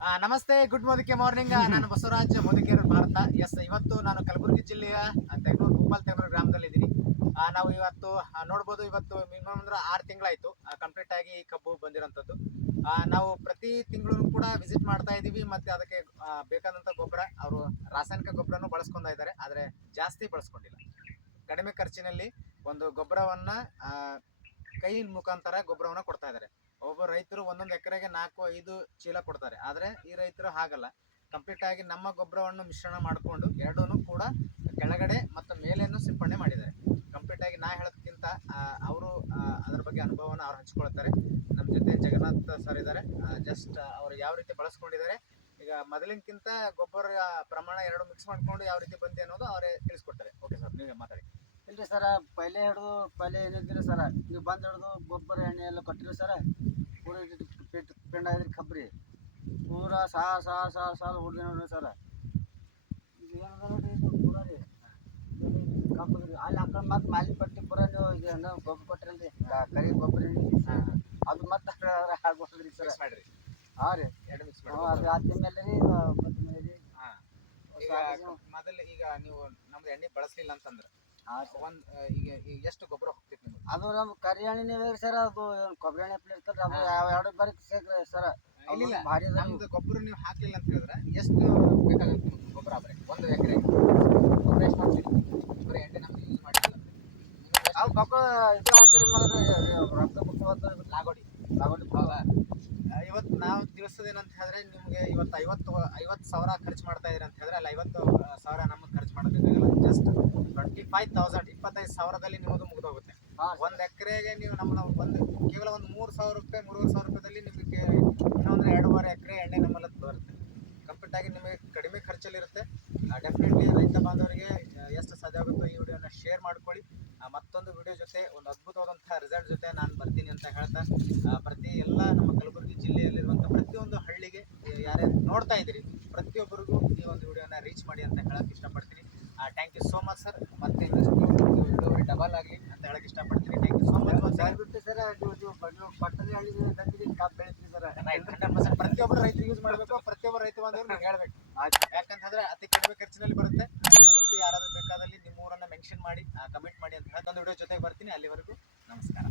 ನಮಸ್ತೆ, good ಮೊದಕೆ morning. ನಾನು ಬಸವರಾಜ್ ಮೊದಕೇರು ಭಾರತ. ಇವತ್ತು ನಾನು ಕಲಬುರಗಿ ಜಿಲ್ಲೆಯ ತೆಗನೂರು ಭೂಪಾಲ್ ತೆಗನೂರು ಗ್ರಾಮದಲ್ಲಿ ಇದ್ದೀನಿ. ನಾವು ಇವತ್ತು ನೋಡ್ಬೋದು, ಇವತ್ತು ಮಿನಿಮಮ್ ಅಂದ್ರೆ 6 ತಿಂಗಳಾಯ್ತು ಕಂಪ್ಲೀಟ್ ಆಗಿ ಈ ಕಬ್ಬು ಬಂದಿರೋಂಥದ್ದು. ನಾವು ಪ್ರತಿ ತಿಂಗಳು ಕೂಡ ವಿಸಿಟ್ ಮಾಡ್ತಾ ಇದ್ದೀವಿ. ಮತ್ತೆ ಅದಕ್ಕೆ ಬೇಕಾದಂಥ ಗೊಬ್ಬರ ಅವರು ರಾಸಾಯನಿಕ ಗೊಬ್ಬರನು ಬಳಸ್ಕೊಂತಾ ಇದ್ದಾರೆ, ಆದರೆ ಜಾಸ್ತಿ ಬಳಸ್ಕೊಂಡಿಲ್ಲ. ಕಡಿಮೆ ಖರ್ಚಿನಲ್ಲಿ ಒಂದು ಗೊಬ್ಬರವನ್ನ ಕೈ ಮುಖಾಂತರ ಗೊಬ್ಬರವನ್ನ ಕೊಡ್ತಾ ಇದ್ದಾರೆ. ಒಬ್ಬ ರೈತರು ಒಂದೊಂದು ಎಕರೆಗೆ 4-5 ಚೀಲ ಕೊಡ್ತಾರೆ, ಆದರೆ ಈ ರೈತರು ಹಾಗಲ್ಲ. ಕಂಪ್ಲೀಟ್ ಆಗಿ ನಮ್ಮ ಗೊಬ್ಬರವನ್ನು ಮಿಶ್ರಣ ಮಾಡಿಕೊಂಡು ಎರಡೂ ಕೂಡ ಕೆಳಗಡೆ ಮತ್ತು ಮೇಲೆಯನ್ನು ಸಿಂಪಡಣೆ ಮಾಡಿದ್ದಾರೆ. ಕಂಪ್ಲೀಟ್ ಆಗಿ ನಾ ಹೇಳೋದಕ್ಕಿಂತ ಅವರು ಅದರ ಬಗ್ಗೆ ಅನುಭವವನ್ನು ಅವ್ರು ಹಂಚ್ಕೊಳ್ತಾರೆ. ನಮ್ಮ ಜೊತೆ ಜಗನ್ನಾಥ್ ಸರ್ ಇದ್ದಾರೆ. ಜಸ್ಟ್ ಅವರು ಯಾವ ರೀತಿ ಬಳಸ್ಕೊಂಡಿದ್ದಾರೆ, ಈಗ ಮೊದಲಿನಕ್ಕಿಂತ ಗೊಬ್ಬರ ಪ್ರಮಾಣ ಎರಡು ಮಿಕ್ಸ್ ಮಾಡ್ಕೊಂಡು ಯಾವ ರೀತಿ ಬಂದೆ ಅನ್ನೋದು ಅವರೇ ತಿಳಿಸ್ಕೊಡ್ತಾರೆ. ಓಕೆ ಸರ್, ನೀವೇ ಮಾತಾಡಿ. ಇಲ್ರಿ ಸರ, ಪೈಲೆ ಏನಿದ್ರಿ ಸರ, ನೀವು ಬಂದು ಹಿಡಿದು ಗೊಬ್ಬರ ಎಣ್ಣೆ ಎಲ್ಲ ಕೊಟ್ಟಿರಿ ಸರ. ಪೂರ ಪಿಂಡ ಇದ್ರಿ ಕಬ್ರಿ ಪೂರ ಸಾಲ ಹುಡ್ದು ನೋಡ್ರಿ ಸರ. ಇದು ಏನದ ನೋಡ್ರಿ, ಇದು ಪೂರ ರೀ ಕಬ್ಬದ್ರಿ. ಅಲ್ಲಿ ಹಾಕೊಂಡು ಮತ್ತೆ ಮಾಲಿ ಪಟ್ಟಿ ಪೂರ ನೀವು ಇದು ಗೊಬ್ಬರ ಕೊಟ್ಟಿರಲ್ರಿ, ಕರಿ ಗೊಬ್ಬರ ಅದು ಮತ್ತೆ ಹಾಕ್ಬಿಡ್ರಿ ಸರ. ಮಾಡ್ರಿ. ಹಾಂ ರೀ, ಎರಡು ಮಿಕ್ಸ್ ಅದು ಆದ್ಮೇಲೆ ರೀ ಕೊತ್ತಂಬರಿ ರೀ. ಮೊದಲು ಈಗ ನೀವು ನಮ್ದು ಎಣ್ಣೆ ಬಳಸಲಿಲ್ಲ ಅಂತಂದ್ರೆ ಈಗ ಎಷ್ಟು ಗೊಬ್ಬರ ಹೋಗ್ತೈತಿ ನಿಮ್ಗೆ? ಅದು ನಮ್ಮ ಕರಿ ಎಣ್ಣೆನೇ ಸರ್. ಅದು ಕೊಬ್ಬರಿ ಎಣ್ಣೆ ಪ್ಲೇಟ್ ಇರ್ತದೆ, ಅದು ಎರಡು ಬರೀಕ್ ಸೇಕ್ರಿ ಸರ್. ಇಲ್ಲ, ಭಾರಿ ನಮ್ದು ಗೊಬ್ಬರ ನೀವು ಹಾಕ್ಲಿಲ್ಲ ಅಂತ ಹೇಳಿದ್ರೆ ಎಷ್ಟು ಬೇಕಾಗುತ್ತೆ ನಿಮ್ಗೆ ಗೊಬ್ಬರ? ಬರೀ ಒಂದು ಎಕರೆ ಗೊಬ್ಬರ ಎಷ್ಟು ಹಾಕ್ತೀರಿ? ಬರೀ ಎಣ್ಣೆ ನಮ್ಗೆ ಯೂಸ್ ಮಾಡಿಲ್ಲ ಅವು ಮಕ್ಕಳು ಇದು ಹಾಕ್ತಾರೆ ರಕ್ತ ಮುಖ್ಯ ಲಾಗೋಡಿ. ಇವತ್ತು ನಾವು ತಿಳಿಸೋದೇನಂತ ಹೇಳಿದ್ರೆ, ನಿಮಗೆ ಇವತ್ತು 50,000 ಖರ್ಚು ಮಾಡ್ತಾ ಇದೀರಿ ಅಂತ ಹೇಳಿದ್ರೆ, ಅಲ್ಲಿ 50,000 ನಮಗೆ ಖರ್ಚು ಮಾಡಬೇಕಾಗಲ್ಲ. ಜಸ್ಟ್ 25,000 25,000ದಲ್ಲಿ ನಿಮ್ಮದು ಮುಗಿದೋಗುತ್ತೆ. ಒಂದು ಎಕರೆಗೆ ನೀವು ಕೇವಲ ಒಂದು 3,000 ರೂಪಾಯಿ 3,500 ರೂಪಾಯಿದಲ್ಲಿ ನಿಮಗೆ ಇನ್ನೊಂದು 2.5 ಎಕರೆ ಎಣ್ಣೆ ನಮ್ಮಲ್ಲಿ ಬರುತ್ತೆ. ಕಂಪ್ಲೀಟ್ ಆಗಿ ನಿಮಗೆ ಕಡಿಮೆ ಖರ್ಚಲ್ಲಿರುತ್ತೆ. ಡೆಫಿನೆಟ್ಲಿ ರೈತ ಬಾಂಧವರಿಗೆ ಎಷ್ಟು ಸಾಧ್ಯ ಆಗುತ್ತೋ ಈ ವಿಡಿಯೋನ ಶೇರ್ ಮಾಡ್ಕೊಳ್ಳಿ. ಮತ್ತೊಂದು ವಿಡಿಯೋ ಜೊತೆ, ಒಂದು ಅದ್ಭುತವಾದಂಥ ರಿಸಲ್ಟ್ ಜೊತೆ ನಾನು ಬರ್ತೀನಿ ಅಂತ ಹೇಳ್ತಾ, ಪ್ರತಿ ಎಲ್ಲ ನಮ್ಮ ಕಲಬುರಗಿ ಜಿಲ್ಲೆಯಲ್ಲಿರುವಂಥ ಪ್ರತಿಯೊಂದು ಹಳ್ಳಿಗೆ ಯಾರ್ಯಾರು ನೋಡ್ತಾ ಇದ್ದೀರಿ ಪ್ರತಿಯೊಬ್ಬರಿಗೂ ಈ ಒಂದು ವಿಡಿಯೋನ ರೀಚ್ ಮಾಡಿ ಅಂತ ಹೇಳಕ್ಕೆ ಇಷ್ಟಪಡ್ತೀನಿ. Thank you so much sir. ಮತ್ತೆ ಇಳುವರಿ ಡಬಲ್ ಆಗಲಿ ಅಂತ ಹೇಳಕ್ಕೆ ಇಷ್ಟಪಡ್ತೀನಿ. Thank you so much. ಬಿಟ್ಟು ಸರ್, ನೀವು ಪಟ್ಟದ ಹಳ್ಳಿ ಕಬ್ಬು ಬೆಳಿತೀವಿ ಸರ್. 100% ಪ್ರತಿಯೊಬ್ಬರು ರೈತರು ಯೂಸ್ ಮಾಡಬೇಕು. ಪ್ರತಿಯೊಬ್ಬರು ರೈತ ಬಾಂಧವರು ನೀವು ಹೇಳ್ಬೇಕು. ಯಾಕಂತಂದ್ರೆ ಅತಿ ಕಡಿಮೆ ಖರ್ಚಿನಲ್ಲಿ ಬರುತ್ತೆ. ನಿಮ್ಗೆ ಯಾರಾದ್ರೂ ಬೇಕಾದಲ್ಲಿ ನಿಮ್ಮ ಊರನ್ನ ಮೆನ್ಷನ್ ಮಾಡಿ ಕಮೆಂಟ್ ಮಾಡಿ ಅಂತ ಹೇಳ್ತಾ ಒಂದು ವಿಡಿಯೋ ಜೊತೆಗೆ ಬರ್ತೀನಿ. ಅಲ್ಲಿವರೆಗೂ ನಮಸ್ಕಾರ.